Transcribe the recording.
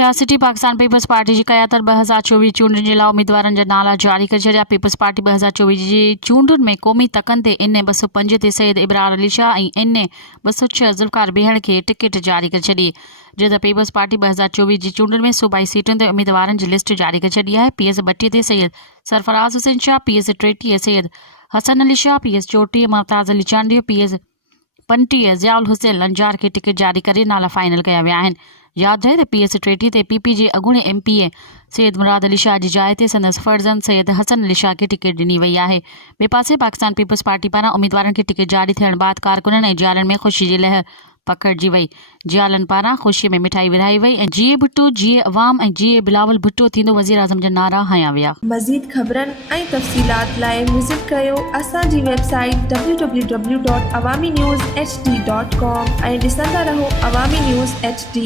रियासती Pakistan peoples party जी क़यादत 2024 चूंडुनि जे लाइ उम्मीदवारनि जा नाला जारी करे छॾिया। पीपल्स पार्टी 2024 जी चूंडुनि में क़ौमी तकनि ते NA 205 ते सैयद इबरार अली शाह ऐं NA 206 ज़ुल्फ़िकार बेहण खे टिकट जारी करे छॾी। जीअं त पीपल्स पार्टी 2024 जी चूंडुनि में सूबाई सीटुनि ते उम्मीदवारनि जी लिस्ट जारी करे छॾी आहे। PS 32 ते सैयद सरफराज़ हुसैन शाह, PS 33 सैयद हसन अली शाह, PS 34 मुमताज़ अली चांडियो, PS 35 ज़ियाउल हुसैन लंजार खे टिकट जारी करे नाला फाइनल कया विया आहिनि। यादि रहे त PS 33 ते PP जे अॻूणे MPA सैयद मुराद अली शाह जी जाइ ते संदसि फर्ज़ंद सैयद हसन अली शाह खे टिकट ॾिनी वई आहे। ॿिए पासे पाकिस्तान पीपल्स पार्टी पारां उम्मीदवारनि खे टिकट जारी थियण बैदि कारकुननि ऐं जियालनि में ख़ुशी जी लहर पखिड़िजी वई। जियालनि पारां ख़ुशीअ में मिठाई विरहाई वई ऐं जीए भुट्टो, जीए अवाम ऐं जीए बिलावल भुट्टो थींदो वज़ीर आज़म जा नारा हंया विया। मज़ीद ख़बरनि ऐं तफ़सीलात लाइ विज़िट कयो असांजी वेबसाइट www.awamiNewsHD.com ऐं ॾिसंदा रहो अवामी न्यूज़ HD।